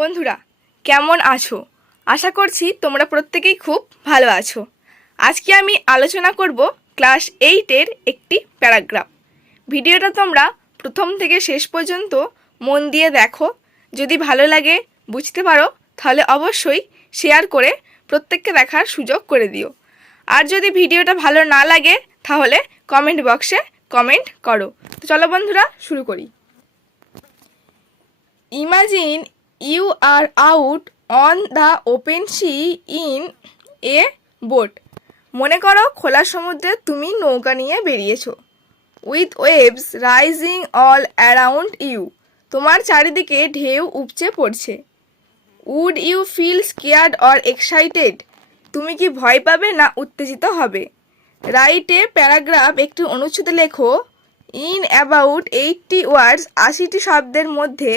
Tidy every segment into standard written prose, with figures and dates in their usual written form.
বন্ধুরা কেমন আছো? আশা করছি তোমরা প্রত্যেকেই খুব ভালো আছো। আজকে আমি আলোচনা করব ক্লাস 8-এর একটি প্যারাগ্রাফ। ভিডিওটা তোমরা প্রথম থেকে শেষ পর্যন্ত মন দিয়ে দেখো। যদি ভালো লাগে, বুঝতে পারো, তাহলে অবশ্যই শেয়ার করে প্রত্যেককে দেখার সুযোগ করে দিও। আর যদি ভিডিওটা ভালো না লাগে তাহলে কমেন্ট বক্সে কমেন্ট করো। তো চলো বন্ধুরা শুরু করি। Imagine you are out on the open sea in a boat. মনে করো খোলা সমুদ্রে তুমি নৌকা নিয়ে বেরিয়েছো। With waves rising all around you, তোমার চারিদিকে ঢেউ উপচে পড়ছে। Would you feel scared or excited, তুমি কি ভয় পাবে না উত্তেজিত হবে? রাইট এ প্যারাগ্রাফ, একটি অনুচ্ছেদ লেখো ইন অ্যাবাউট 80 ওয়ার্ডস, 80টি শব্দের মধ্যে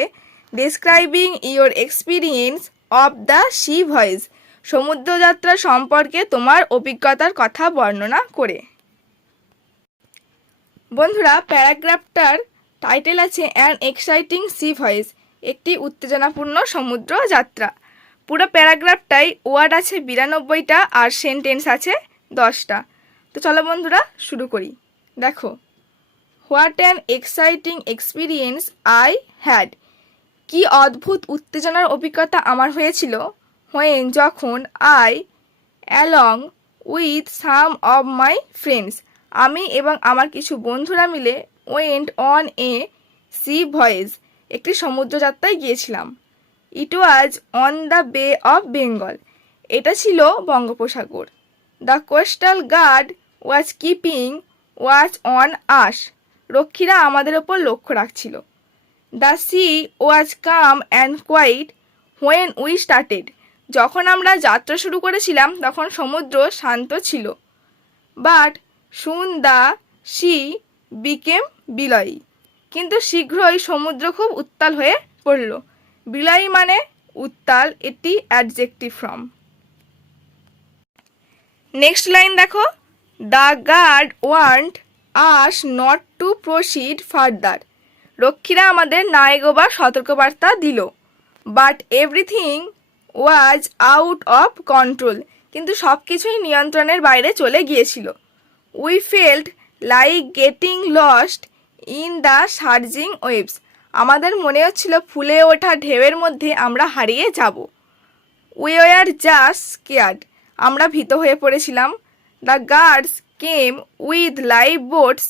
describing your experience of the sea voyage, সমুদ্রযাত্রা সম্পর্কে তোমার অভিজ্ঞতার কথা বর্ণনা করে। বন্ধুরা প্যারাগ্রাফটার টাইটেল আছে অ্যান এক্সাইটিং সি ভয়েস, একটি উত্তেজনাপূর্ণ সমুদ্র যাত্রা। পুরো প্যারাগ্রাফটাই ওয়ার্ড আছে 92টা আর সেন্টেন্স আছে 10টা। তো চলো বন্ধুরা শুরু করি। দেখো, what an exciting experience I had, কি অদ্ভুত উত্তেজনার অভিজ্ঞতা আমার হয়েছিল। হোয়েন, যখন, I along with some of my friends, আমি এবং আমার কিছু বন্ধুরা মিলে went on a sea voyage, একটি সমুদ্রযাত্রায় গিয়েছিলাম। It was on the Bay of Bengal, এটা ছিল বঙ্গোপসাগর। The coastal guard was keeping watch on us, রক্ষীরা আমাদের ওপর লক্ষ্য রাখছিল। The sea was calm and quiet when we started, যখন আমরা যাত্রা শুরু করেছিলাম তখন সমুদ্র শান্ত ছিল। But soon the sea became billowy, কিন্তু শীঘ্রই সমুদ্র খুব উত্তাল হয়ে পড়ল। বিলয়ী মানে উত্তাল, এটি অ্যাডজেক্টিভ ফর্ম। নেক্সট লাইন দেখো, the guard want us not to proceed further, রক্ষীরা আমাদের না এগোবার সতর্কবার্তা দিল। But everything was out of control, কিন্তু সব কিছুই নিয়ন্ত্রণের বাইরে চলে গিয়েছিল। We felt like getting lost in the surging waves, আমাদের মনে হচ্ছিল ফুলে ওঠা ঢেউয়ের মধ্যে আমরা হারিয়ে যাব। উই ওয়ার জাস্ট স্কেয়ার্ড, আমরা ভীত হয়ে পড়েছিলাম। The guards came with life boats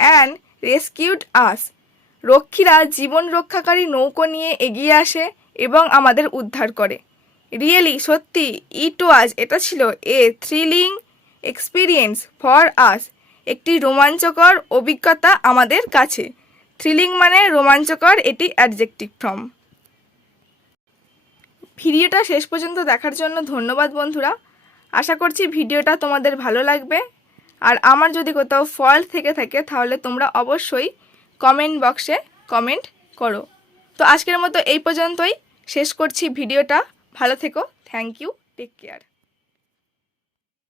and rescued us, রক্ষীরা জীবন রক্ষাকারী নৌকো নিয়ে এগিয়ে আসে এবং আমাদের উদ্ধার করে। রিয়েলি, সত্যি, ইট ওয়াজ, এটা ছিল এ থ্রিলিং এক্সপিরিয়েন্স ফর আস, একটি রোমাঞ্চকর অভিজ্ঞতা আমাদের কাছে। থ্রিলিং মানে রোমাঞ্চকর, এটি অ্যাডজেক্টিভ ফর্ম। ভিডিওটা শেষ পর্যন্ত দেখার জন্য ধন্যবাদ বন্ধুরা। আশা করছি ভিডিওটা তোমাদের ভালো লাগবে। আর আমার যদি কোথাও ফল্ট থেকে থাকে তাহলে তোমরা অবশ্যই কমেন্ট বক্সে কমেন্ট করো। তো আজকের মতো এই পর্যন্তই শেষ করছি ভিডিওটা। ভালো থেকো, থ্যাংক ইউ, টেক কেয়ার।